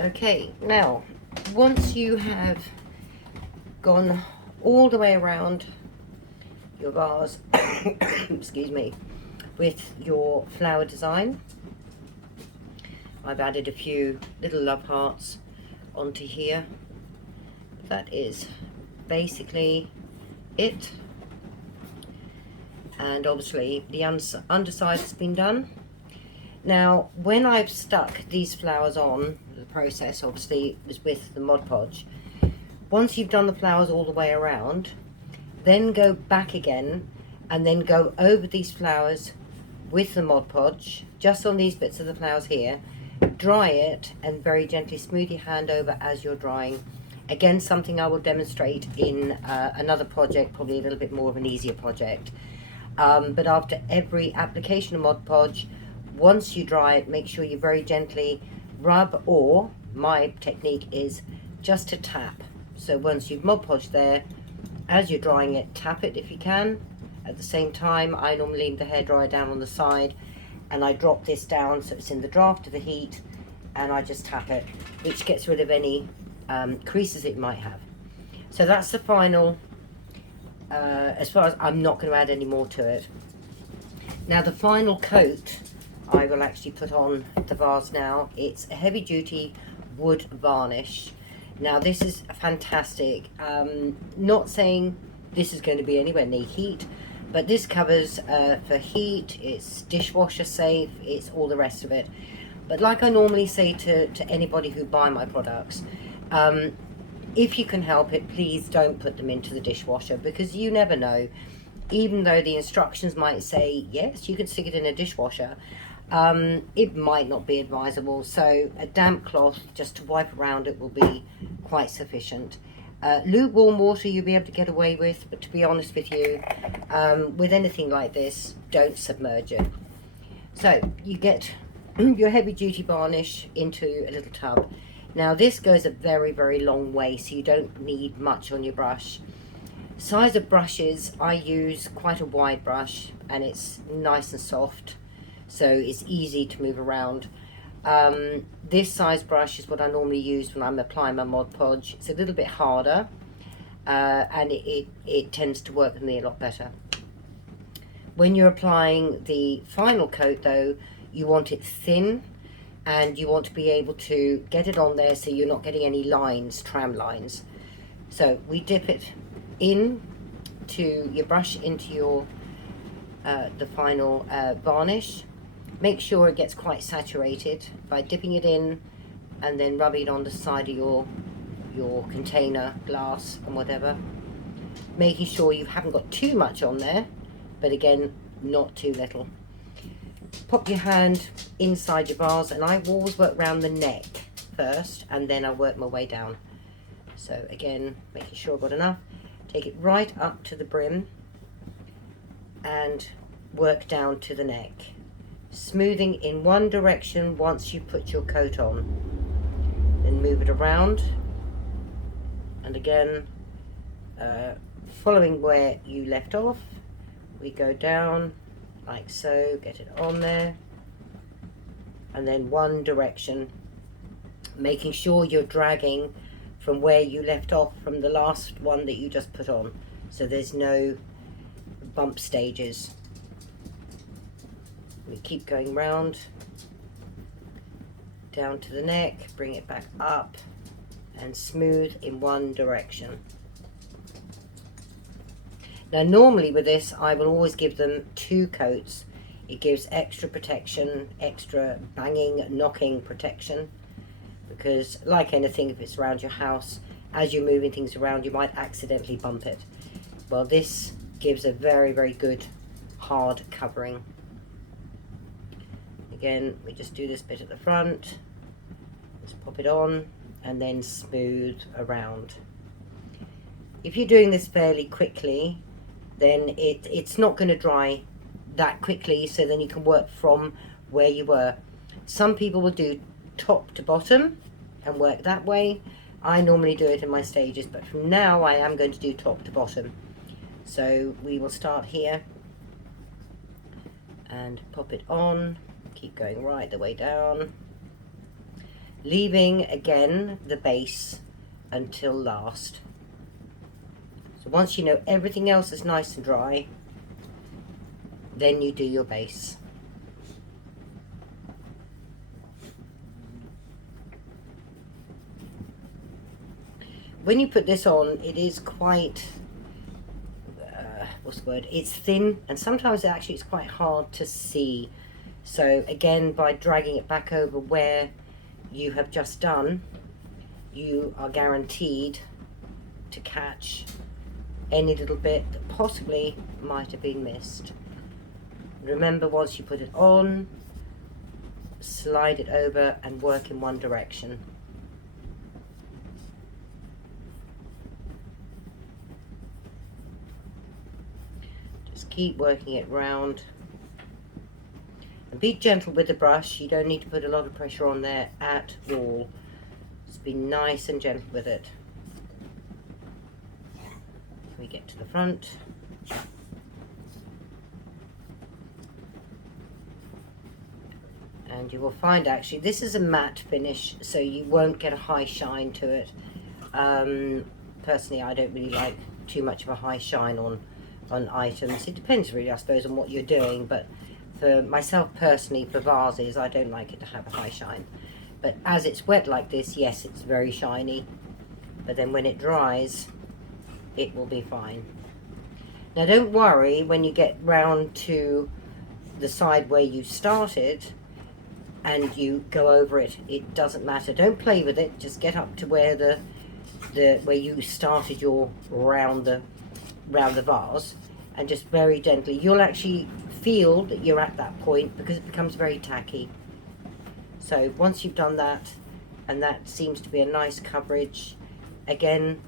Okay, now once you have gone all the way around your vase, excuse me, with your flower design, I've added a few little love hearts onto here. That is basically it. And obviously the underside has been done. Now, when I've stuck these flowers on, the process obviously was with the Mod Podge. Once you've done the flowers all the way around, then go back again and then go over these flowers with the Mod Podge, just on these bits of the flowers here. Dry it and very gently smooth your hand over as you're drying. Again, something I will demonstrate in another project, probably a little bit more of an easier project. But after every application of Mod Podge, once you dry it, make sure you very gently rub, or my technique is just to tap. So once you've Mod Podged there, as you're drying it, tap it if you can. At the same time, I normally leave the hairdryer down on the side and I drop this down so it's in the draft of the heat, and I just tap it, which gets rid of any creases it might have. So that's the final, as far as I'm not going to add any more to it. Now the final coat I will actually put on the vase now. It's a heavy duty wood varnish. Now this is fantastic. Not saying this is going to be anywhere near heat, but this covers for heat, it's dishwasher safe, it's all the rest of it. But like I normally say to anybody who buy my products, if you can help it, please don't put them into the dishwasher, because you never know. Even though the instructions might say, yes, you can stick it in a dishwasher, it might not be advisable. So a damp cloth just to wipe around it will be quite sufficient. Lukewarm water you'll be able to get away with, but to be honest with you, with anything like this, don't submerge it. So you get your heavy duty varnish into a little tub. Now this goes a very, very long way, so you don't need much on your brush. Size of brushes, I use quite a wide brush and it's nice and soft, so it's easy to move around. This size brush is what I normally use when I'm applying my Mod Podge. It's a little bit harder, and it tends to work with me a lot better. When you're applying the final coat though, you want it thin, and you want to be able to get it on there so you're not getting any lines, tram lines. So we dip it in to your brush, into your the final varnish. Make sure it gets quite saturated by dipping it in and then rubbing it on the side of your container, glass and whatever. Making sure you haven't got too much on there, but again, not too little. Pop your hand inside your vase, and I always work around the neck first and then I work my way down. So again, making sure I've got enough. Take it right up to the brim and work down to the neck. Smoothing in one direction once you put your coat on. Then move it around. And again, following where you left off, we go down like so, get it on there. And then one direction, making sure you're dragging from where you left off from the last one that you just put on, so there's no bump stages. We keep going round, down to the neck, bring it back up and smooth in one direction. Now normally with this I will always give them 2 coats. It gives extra protection, extra banging, knocking protection, because like anything, if it's around your house, as you're moving things around you might accidentally bump it. Well, this gives a very, very good hard covering. Again, we just do this bit at the front, just pop it on and then smooth around. If you're doing this fairly quickly, then it's not going to dry that quickly, so then you can work from where you were. Some people will do top to bottom and work that way. I normally do it in my stages, but from now I am going to do top to bottom. So we will start here and pop it on, keep going right the way down, leaving again the base until last. So once you know everything else is nice and dry, then you do your base. When you put this on, it is quite, what's the word? It's thin, and sometimes actually it's quite hard to see. So again, by dragging it back over where you have just done, you are guaranteed to catch any little bit that possibly might have been missed. Remember, once you put it on, slide it over and work in one direction. Just keep working it round. And be gentle with the brush. You don't need to put a lot of pressure on there at all. Just be nice and gentle with it. We get to the front. And you will find actually this is a matte finish, so you won't get a high shine to it. Personally, I don't really like too much of a high shine on items. It depends really, I suppose, on what you're doing, but for myself personally, for vases, I don't like it to have a high shine. But as it's wet like this, yes, it's very shiny, but then when it dries, it will be fine. Now don't worry when you get round to the side where you started and you go over it, it doesn't matter. Don't play with it, just get up to where where you started your round the vase, and just very gently, you'll actually feel that you're at that point because it becomes very tacky. So once you've done that, and that seems to be a nice coverage, again,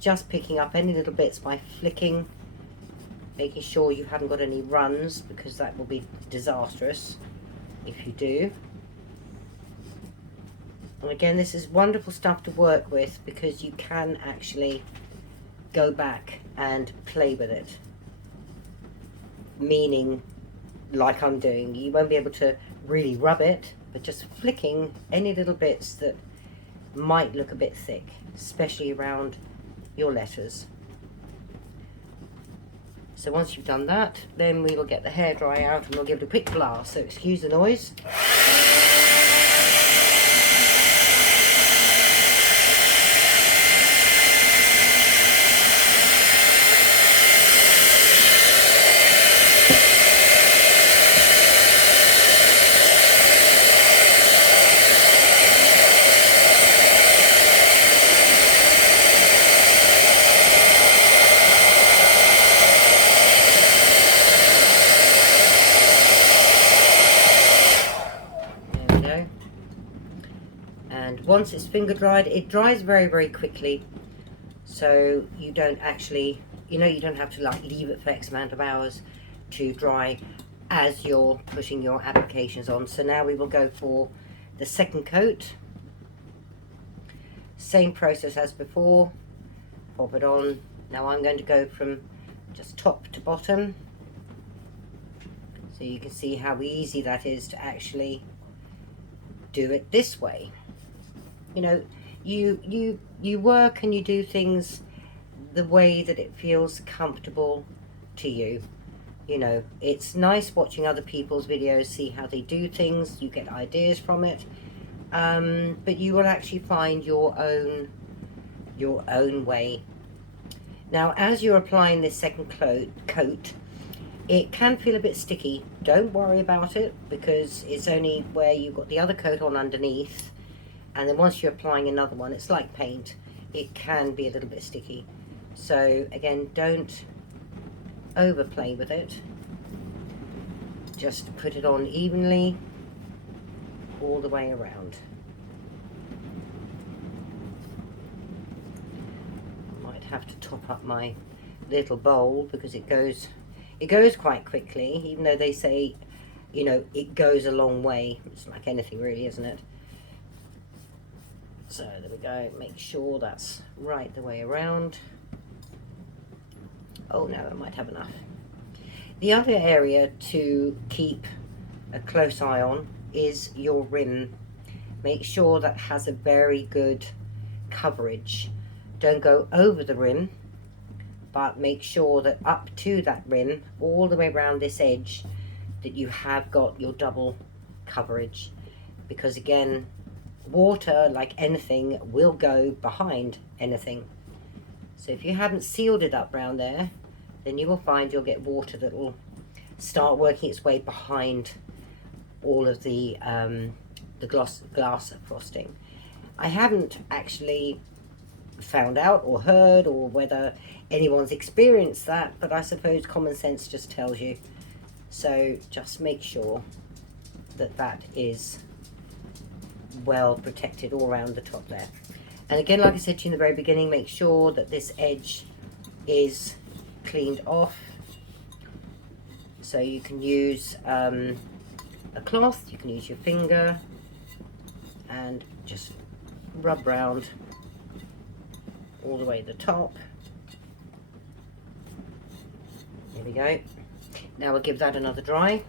just picking up any little bits by flicking, making sure you haven't got any runs, because that will be disastrous if you do. And again, this is wonderful stuff to work with because you can actually go back and play with it. Meaning, like I'm doing, you won't be able to really rub it, but just flicking any little bits that might look a bit thick, especially around your letters. So once you've done that, then we will get the hairdryer out and we'll give it a quick blast. So excuse the noise. Once it's finger dried, it dries very, very quickly, so you don't actually, you don't have to like leave it for X amount of hours to dry as you're putting your applications on. So now we will go for the second coat. Same process as before, pop it on. Now I'm going to go from just top to bottom, so you can see how easy that is to actually do it this way. You work and you do things the way that it feels comfortable to you. It's nice watching other people's videos, see how they do things, you get ideas from it, but you will actually find your own way. Now, as you're applying this second coat, it can feel a bit sticky. Don't worry about it, because it's only where you've got the other coat on underneath. And then once you're applying another one, it's like paint. It can be a little bit sticky. So again, don't overplay with it. Just put it on evenly all the way around. Might have to top up my little bowl because it goes quite quickly, even though they say, it goes a long way. It's like anything really, isn't it? So there we go, make sure that's right the way around. Oh no, I might have enough. The other area to keep a close eye on is your rim. make sure that has a very good coverage. Don't go over the rim, but make sure that up to that rim, all the way around this edge, that you have got your double coverage. Because again, water, like anything, will go behind anything. So if you haven't sealed it up around there, then you will find you'll get water that will start working its way behind all of the glass frosting. I haven't actually found out or heard or whether anyone's experienced that, but I suppose common sense just tells you. So just make sure that that is well protected all around the top there. And again, like I said to you in the very beginning, make sure that this edge is cleaned off. So you can use a cloth, you can use your finger, and just rub round all the way to the top. There we go. Now we'll give that another dry.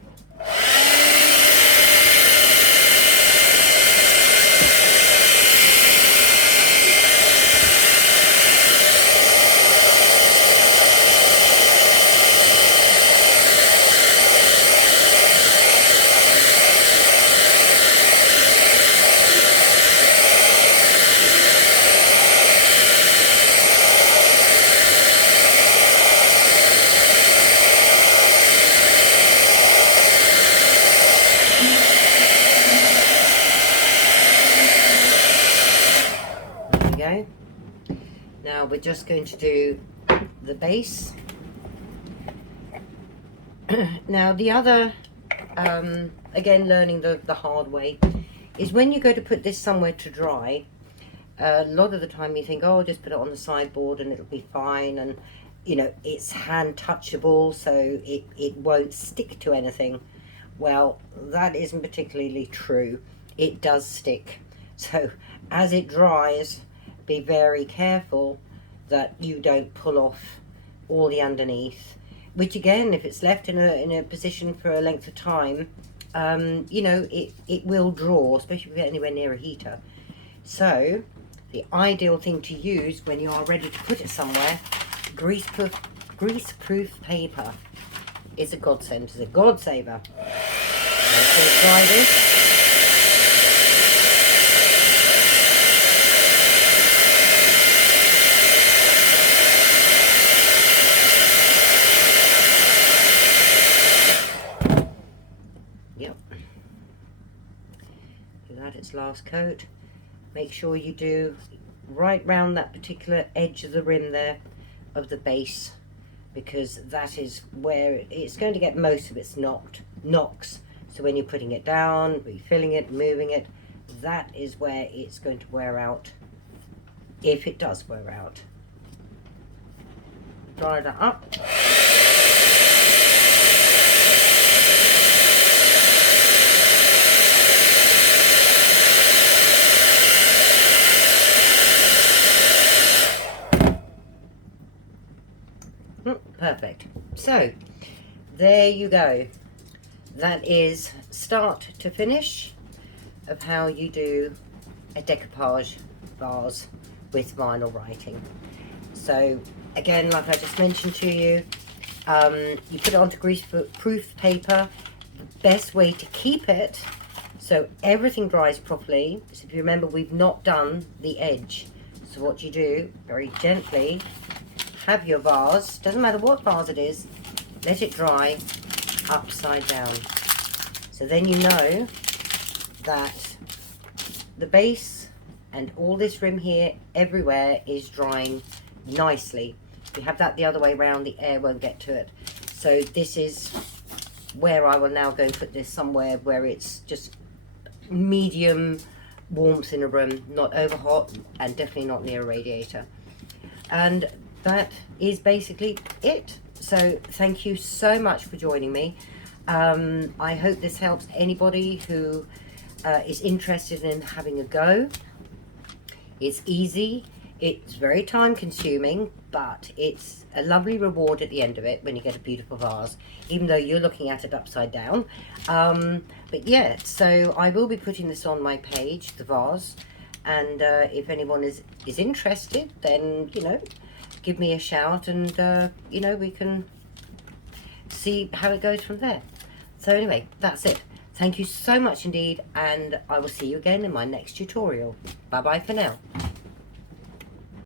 Now we're just going to do the base. Now the other, again learning the hard way, is when you go to put this somewhere to dry, a lot of the time you think, oh, just put it on the sideboard and it'll be fine, and you know, it's hand touchable, so it won't stick to anything. Well, that isn't particularly true. It does stick. So as it dries, be very careful that you don't pull off all the underneath, which again, if it's left in a position for a length of time, you know, it will draw, especially if you get anywhere near a heater. So the ideal thing to use when you are ready to put it somewhere, grease-proof paper is a godsend, is a God-saver. Let's try this. Its last coat. Make sure you do right round that particular edge of the rim there of the base, because that is where it's going to get most of its knocks. So when you're putting it down, refilling it, moving it, that is where it's going to wear out, if it does wear out. Dry that up. Perfect. So there you go. That is start to finish of how you do a decoupage vase with vinyl writing. So again, like I just mentioned to you, you put it onto grease-proof paper. The best way to keep it so everything dries properly is, if you remember, we've not done the edge. So what you do, very gently, have your vase, doesn't matter what vase it is, let it dry upside down. So then you know that the base and all this rim here, everywhere, is drying nicely. If you have that the other way around, the air won't get to it. So this is where I will now go and put this somewhere where it's just medium warmth in a room, not over hot, and definitely not near a radiator. And that is basically it. So thank you so much for joining me. I hope this helps anybody who is interested in having a go. It's easy, it's very time consuming, but it's a lovely reward at the end of it when you get a beautiful vase, even though you're looking at it upside down. But yeah, so I will be putting this on my page, the vase, and if anyone is interested, then, you know, give me a shout, and you know, we can see how it goes from there. So anyway, that's it. Thank you so much indeed, and I will see you again in my next tutorial. Bye bye for now.